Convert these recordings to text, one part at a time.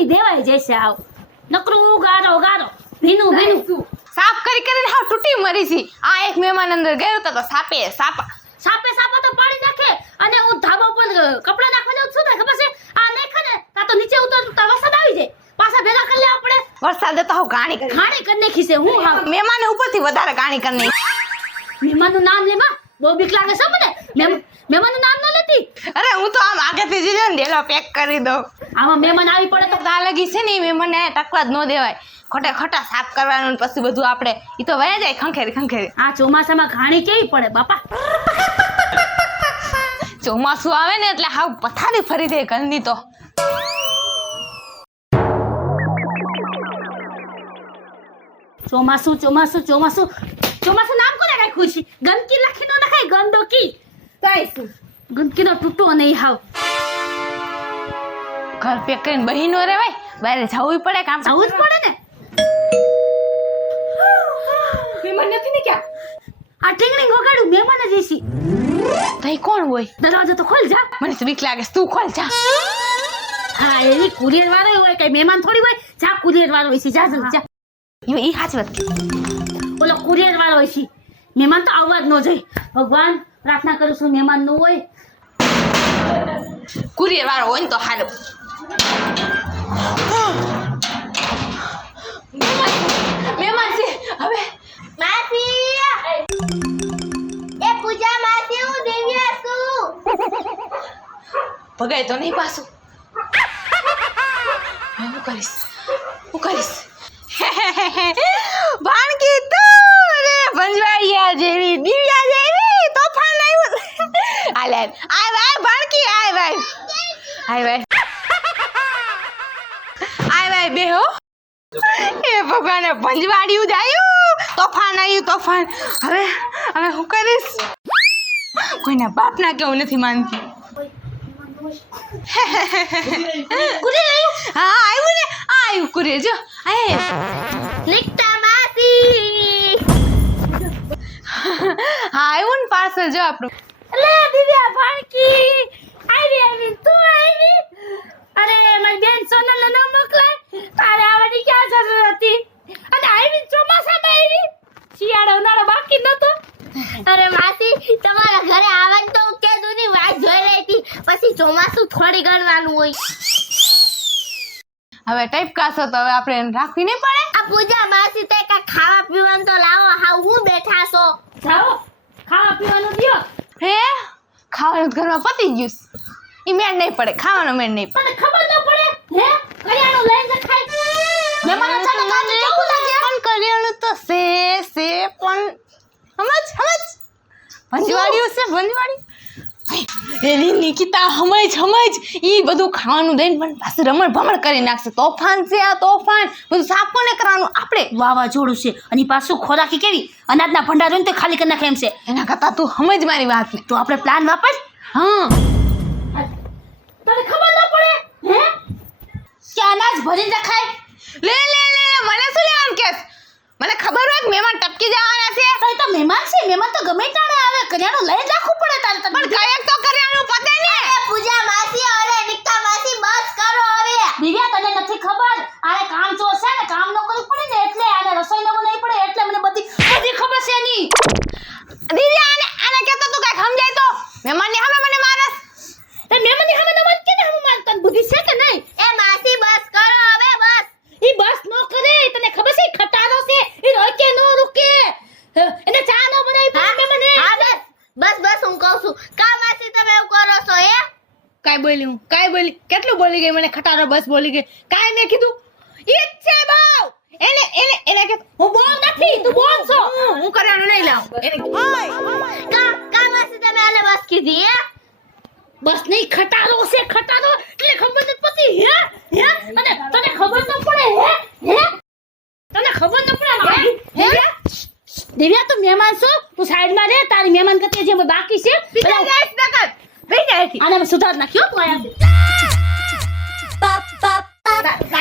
ની દેવાય જશે આવ નકરું ગારો ગારો ભીનું ભીનું સાફ કરીને હા તૂટી મરી છી આ એક મહેમાન અંદર ગયો તો સાપે સાપા તો પાડી નાખે અને હું ધાબા પર કપડા નાખવા જાઉં છું ને ખબર છે આ નાખે ને તા તો નીચે ઉતરતું તા વરસાદ આવી જાય પાછા ભેગા કરી લેવા પડે વરસાદે તો ગાણી કરી નાખી છે હું હા મહેમાન ઉપરથી વધારે ગાણી કરી મહેમાનનું નામ લેમાં બહુ બીક લાગે છે મને મહેમાનનું નામ ન લેતી અરે હું તો આમ આગળથી જઈને ડેલો પેક કરી દઉં આમાં મહેમાન આવી પડે તો તા લગી છે ને મહેમાનને ટકવા જ ન દેવાય ખોટા સાફ કરવાનું પછી બધું આપણે ઈ તો વયા જાય ખંખેરી આ ચોમાસામાં ઘાણી કેવી પડે બાપા ચોમાસું આવે ને એટલે હાવ પથારી ફરી દે ઘરની તો ચોમાસું નામ કોને રાખ્યું છે ગંદકી લખી નો નખાય ગંદકી કાઈશું ગંદકીનો તૂટો નહીં હાવ ઘર પેક કરીને બહીનો રેવાય બહાર જવું પડે કામ જવું જ પડે ને મહેમાન નથી ને ક્યાં આ ટીંગણી વગાડું મહેમાન જ છે તઈ કોણ હોય દરવાજો તો ખોલ જા મને તો બીક લાગે તું ખોલ જા હા એની કુરિયર વાળો હોય કઈ મહેમાન થોડી હોય જા કુરિયર વાળો હોય છે જા ઈ હાચ વાત ઓલો કુરિયર વાળો હોય છે મહેમાન તો આવવા જ ન જાય ભગવાન પ્રાર્થના કરું છું મહેમાન નો હોય કુરિયર વાળો હોય ને તો હાલો મહેમાન છે હવે માસી એ પૂજા માસી હું દિવ્યા છું ભગાય તો નહીં પાછું હું કરીશ ભાણકી તું રે ભંજવાડિયા જેવી દિવ્યા જેવી તોફાન આવ્યું હાલે આય ભાઈ ભાણકી આય ભાઈ બેહો એ ભગવાને ભંજવાડિયું જાયું તોફાન આવ્યું હવે હું કરીશ કોઈના બાપના કેવું નથી માનતી હા આવ્યું ને આવ્યું કુરિયર જો નિકતા માસી હા આવ્યું ને પાર્સલ જો આપણું લે દિવ્યા ભાણકી આવી તું આવી અરે મારી બેન સોનલ ન મોકલાય તારે આવવાની ક્યાં જરૂર હતી અને આવી ચોમાસામાં આવી શિયાળો ઉનાળો બાકી નતો અરે માસી તમારા ઘરે આવવાની તો કે દૂની વાત જોઈ રહી હતી પછી ચોમાસું થોડી ગણવાનું હોય હવે ટાઈપ કાસો તો હવે આપણે રાખવી નહીં પડે આ પૂજા માસી તે કા ખાવા પીવાનું તો લાવો હાવ હું બેઠા છો જાઓ ખાવા પીવાનું દ્યો હે ખાવાનું ઘરમાં પતી ગયું ઈ મેળ નહીં પડે ખાવાનો મેળ નહીં તને ખબર ન પડે હે કરિયાણું લઈને ખાય મહેમાન અચાનક આજે કેવું લાગે પણ કરિયાણું તો સે પણ સમજ ભંજવાડિયું એની નિકિતા સમજ ઈ બધું ખાવાનું દઈને પણ પાછું રમણ ભમણ કરી નાખશે તોફાન છે આ તોફાન બધું સાફ કોને કરવાનું આપણે વાવાઝોડું છે અને પાછું ખોરાકી કેવી અનાજના ભંડાર હોય ને તો ખાલી કરી નાખે એમ છે એના કરતા તું સમજ મારી વાતને તો આપણે પ્લાન વાપર હા તને ખબર ન પડે હે કે અનાજ ભરીને રખાય લે મને શું લેવાનું કેસ મને ખબર હોય કે મહેમાન ટપકી જવાના છે તો મહેમાન છે મહેમાન તો ગમે તાણે આવે કરિયાણું લઈ જ રાખવું પડે તારે પણ કયાક તો કરિયાણું પતે ને એ પૂજા માસી અરે નિકતા માસી બસ કરો હવે દિવ્યા તને નથી ખબર આને કામ ચોર છે ને કામ ન કરવું પડે ને એટલે આને રસોઈ ન બનાવવી પડે એટલે મને બધી ખબર છે ની દિવ્યા આને કહેતો તું કઈ સમજાય તો મહેમાનની સામે મને મારસ તે મહેમાનની સામે ન વાત કે ને હું માર તને બુદ્ધિ છે કે નહીં એ માસી બસ કરો હવે બસ ઈ બસ ન કરે તને ખબર છે ખટારો છે ઈ રોકે ન રૂકે એને ચા ન બનાવી પડે મને હા બસ હું કહું છું કા માસી તમે એવું કરો છો હે કાઈ બોલી કેટલું બોલી ગઈ મને ખટારો બસ બોલી ગઈ કાઈ મેં કીધું ઈ જ છે બહુ એને કે હું બોલ નથી તું બોલ છો હું કરિયાણું નહીં લાવ એને કા માસી તમે આને બસ કીધી હે બસ નહીં ખટારો છે ખટારો એટલે ખબર નથી પડતી હે અને તને ખબર ન પડે હે તને ખબર ન પડે હે દિવ્યા તું મહેમાન છો તું સાઈડમાં રે તારી મહેમાન કરતી જે બાકી છે બીજા ગેસ નકર ભઈ જાય આને સુધાર નાખ્યો તું આયા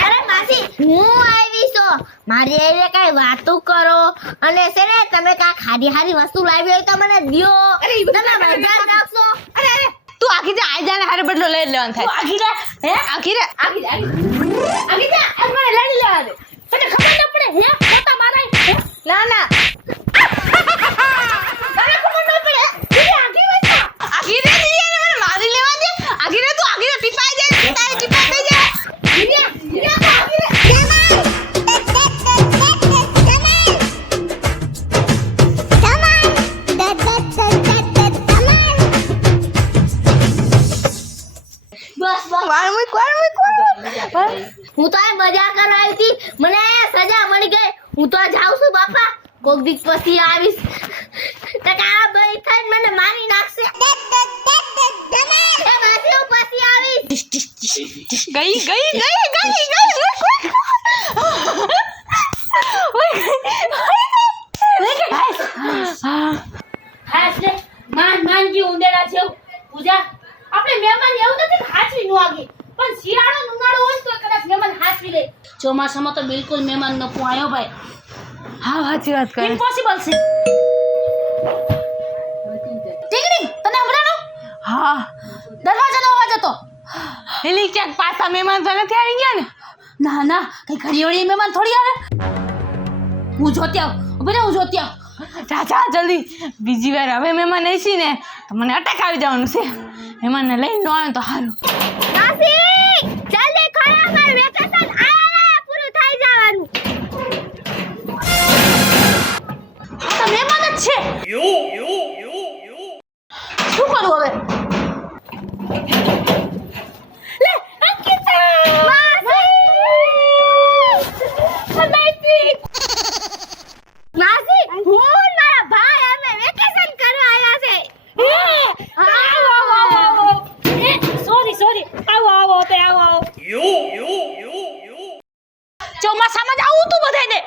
અરે માસી હું આવી છું મારી એરે કઈ વાતો કરો અને છે ને તમે કા હારી વસ્તુ લાવી હોય તો મને દ્યો અરે ઈ બધું તમે બજાર જાવશો અરે તું આખી જા આઈ જાને હારે બદલો લઈ લેવાનું થાય આખી રે હે આખી રે આગી જા આજ મને લડી લેવા દે તને ખબર ન પડે હે ખોટા મારાય હે? ના ના તને ખબર ન પડે તું આગી વચ્ચા આગી રે દીએ ને મને મારી લેવા દે આગી રે તું આગી રે ટીપાઈ જાય તારી ટીપાઈ થઈ જાય દીયા તો આગી રે બસ બસ વાર મુક હું તો આ મજા કરવા આવી હતી મને સજા મળી ગઈ હું તો જાઉં છું બાપા કોક દીક પછી આવીશ ટકા ભાઈ થઈને મને મારી નાખશે એ માસી હું પછી આવીશ ગઈ હાસ લે માનજી ઉંદેડા છે પૂજા આપણે મહેમાન એવું નથી કે હાચવી નો આગે પણ શિયાળો ઉનાળો હોય તો કદાચ મહેમાન હાચવી લે ચોમાસામાં તો બિલકુલ મહેમાન ન પુઆયો ભાઈ હા સાચી વાત કરે ઇમ્પોસિબલ છે ટીંગડી તને હમણાં હા દરવાજાનો અવાજ હતો એલી ક્યાંક પાછા મહેમાન તો નથી આવી ગયા ને ના ના કઈ ઘડીવડી મહેમાન થોડી આવે હું જોતી આવ ઉભી હું જોતી આવ ચાચા જલ્દી બીજી વાર હવે મહેમાન આવી ને તો મને અટેક આવી જવાનું છે મહેમાનને લઈને ન આવે તો સારું માસી જલ્દી ખરા માર વેકેશન આયા પૂરું થઈ જવાનું આ તો મહેમાન જ છે શું કરું હવે લે અંકિતા માસી હું મારા ભાઈ અમે વેકેશન કરવા આવ્યા છે સોરી આવો ચોમાસામાં જ આવું તું બધાને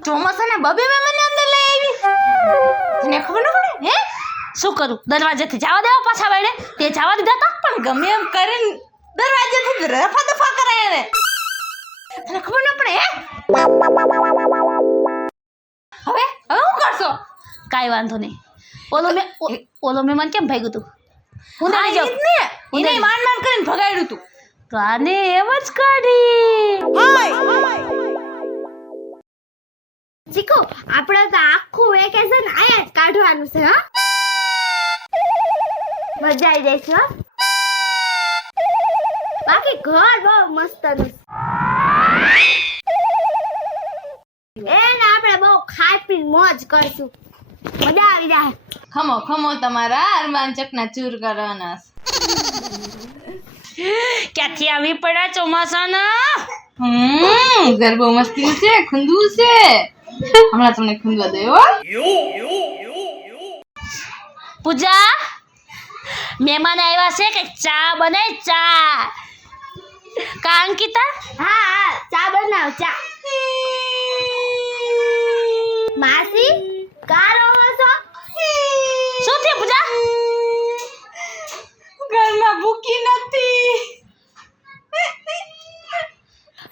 ચોમાસાના બબે મહેમાનને અંદર લઈ આવી તને ખબર ન પડે હે શું કરું દરવાજેથી જવા દેવા પાછા વાળે તે જવા દીધા તા પણ ગમે એમ કરીને દરવાજેથી રફા દફા કરાય ને તને ખબર ન પડે હે હવે શું કરશો કાઈ વાંધો નહીં ઓલો મહેમાન કેમ ભાગ્યું તું હું હા, નહીં ઈ જ જાઉં ને એને માન કરીને ભગાડ્યું તું તો આને એમ જ કરી ચીકુ આપણે તો આખું વેકેશન આયા જ કાઢવાનું છે હા મજા આવી જાય છે હો બાકી ઘર બહુ મસ્તનું છે એને આપણે બહુ ખાઈ પીને મોજ કરશું મજા આવી જાય ખમો તમારા અરમાન ચકના ચૂર કરવાના ક્યાંથી આવી પડ્યા ચોમાસાના ઘર બહુ મસ્તી છે ખુંદુ છે હમણાં તમને ખુંદવા દે હો પૂજા મહેમાન આવ્યા છે કે ચા બનાય ચા કા અંકિતા હા ચા બનાવ ચા માસી કા રહો છો શું થયું પૂજા ઘરમાં ભૂકી નથી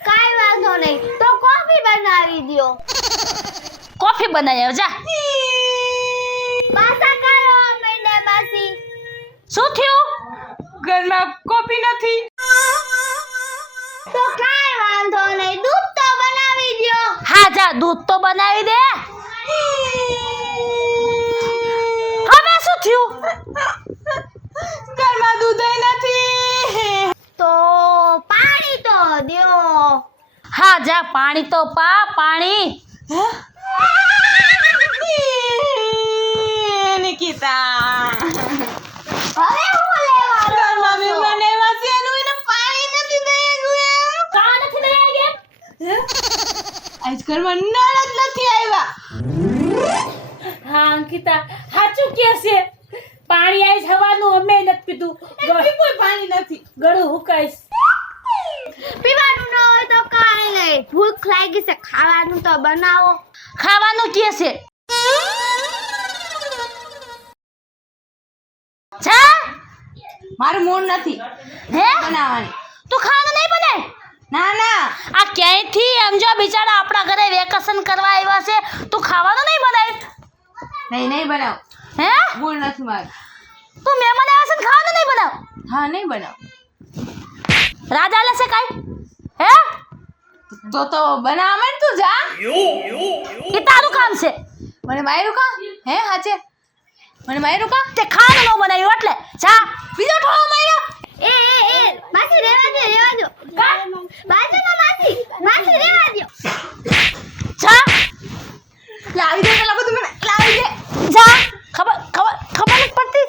કાઈ વાંધો નહીં તો કોફી બનાવી દ્યો કોફી બનાવી આવ જા પાછા કરો મહિને માસી શું થયું ઘરમાં કોફી નથી તો કાઈ વાંધો નહીં દૂધ તો બનાવી દ્યો હા જા દૂધ તો બનાવી દે હવે શું થયું ઘરમાં દૂધ નથી તો પાણી તો દ્યો હા જા પાણી તો પા પાણી નિકિતા હવે હું લેવાનું ઘરમાં મહેમાન આવ્યા છે એનું એને પાણી નથી દઈ ગયું કા નથી લઈ ગયા આજ ઘરમાં નળ જ નથી આવ્યા હા અંકિતા સાચું કે છે પાણી આઈ હવાનું અમે નથી પીધું કોઈ પાણી નથી ગળું હુકાઈશ પીવાનું ન હોય તો કાઈ નહીં ભૂખ લાગી છે ખાવાનું તો બનાવો ખાવાનું કે છે જા મારું મૂડ નથી હે બનાવવાની તું ખાવાનું નહીં બનાય ના ના આ ક્યાંયથી એમ જો બિચારા આપણા ઘરે વેકેશન કરવા આવ્યા છે તું ખાવાનું નહીં બનાવી નહીં બનાવ હે મૂળ નથી માર તું મહેમાન આવ્યા છે ને ખાવાનું નહીં બનાવ હા નહીં બનાવ રાજા લેશે કાઈ હે તો બનાવ માંડ તું જા એ તારું કામ છે મને માર્યું કા હે હાચે મને માર્યું કા તે ખાવાનું ન બનાવ્યું એટલે જા બીજો ઠોળો માર્યો એ માસી રેવા દો બાજુમાં માસી રેવા દો જા લાવી દે પેલા બધું મને લાવી દે જા ખબર નથી પડતી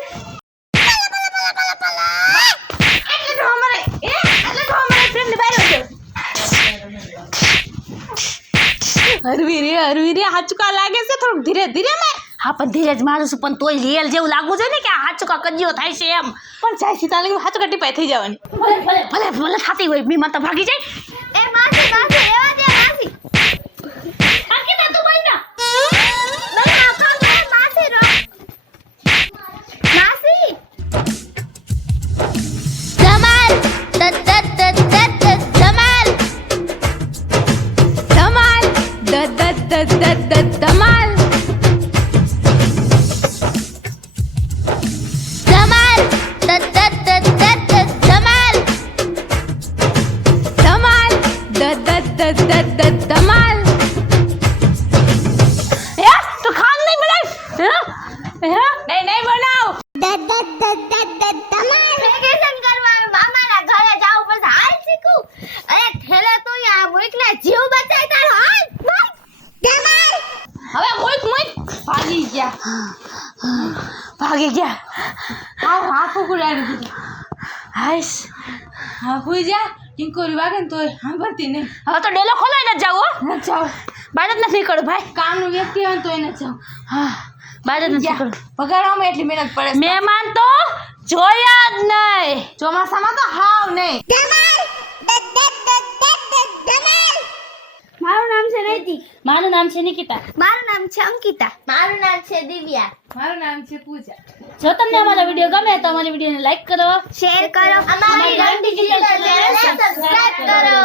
એટલે ઠોળો મારે પ્રેમ ની બહાર હતો હરવી રે હાચુકા લાગે છે થોડું ધીરે ધીરે માર હા પણ ધીરજ મારું છું પણ તોય રિયલ જેવું લાગવું જોઈએ ને કે આ હાચુકા કજિયો થાય છે એમ પણ જાય સીતાલી હાચુકા ટીપાઈ થઈ જવાની ભલે થાતી હોય મી તો ભાગી જાય એ માસી રેવા દે માસી અંકિતા તું બઈના બસ આખા ઘર માસી રો માસી ધમાલ ધમાલ ધમાલ ધમાલ ધમાલ હે તું ખાન નહીં બનાવ હે નહીં બનાવ વેકેશન કરવા મામાના ઘરે જાવ પછી હાલ શીખું અરે ઠેલે તું યા મુઈકને જીવ બચાય તારો હાલ ધમાલ હવે મોઈક ભાગી ગયા હાથ ઉકળાડી દીધું હાઈસ હા હુઈ જા કિંકોરી વાગે ને તોય સાંભળતી નહીં હવે તો ડેલો ખોલાઈ ન જાવ હો ન જાવ બહાર જ નથી નીકળું ભાઈ કામનું વ્યક્તિ હોય ને તોય ન જાવ હા બહાર જ નથી નીકળું પગારવામાં એટલી મહેનત પડે છે. મહેમાન તો જોયા જ નહીં ચોમાસામાં તો હાવ નહીં મારું નામ છે રેતી મારું નામ છે નિકિતા મારું નામ છે અંકિતા મારું નામ છે દિવ્યા મારું નામ છે પૂજા જો તમને અમારા વિડીયો ગમે તો અમારી વિડીયોને લાઈક કરો શેર કરો અમારી રંગ ડિજિટલ ચેનલને સબસ્ક્રાઇબ કરો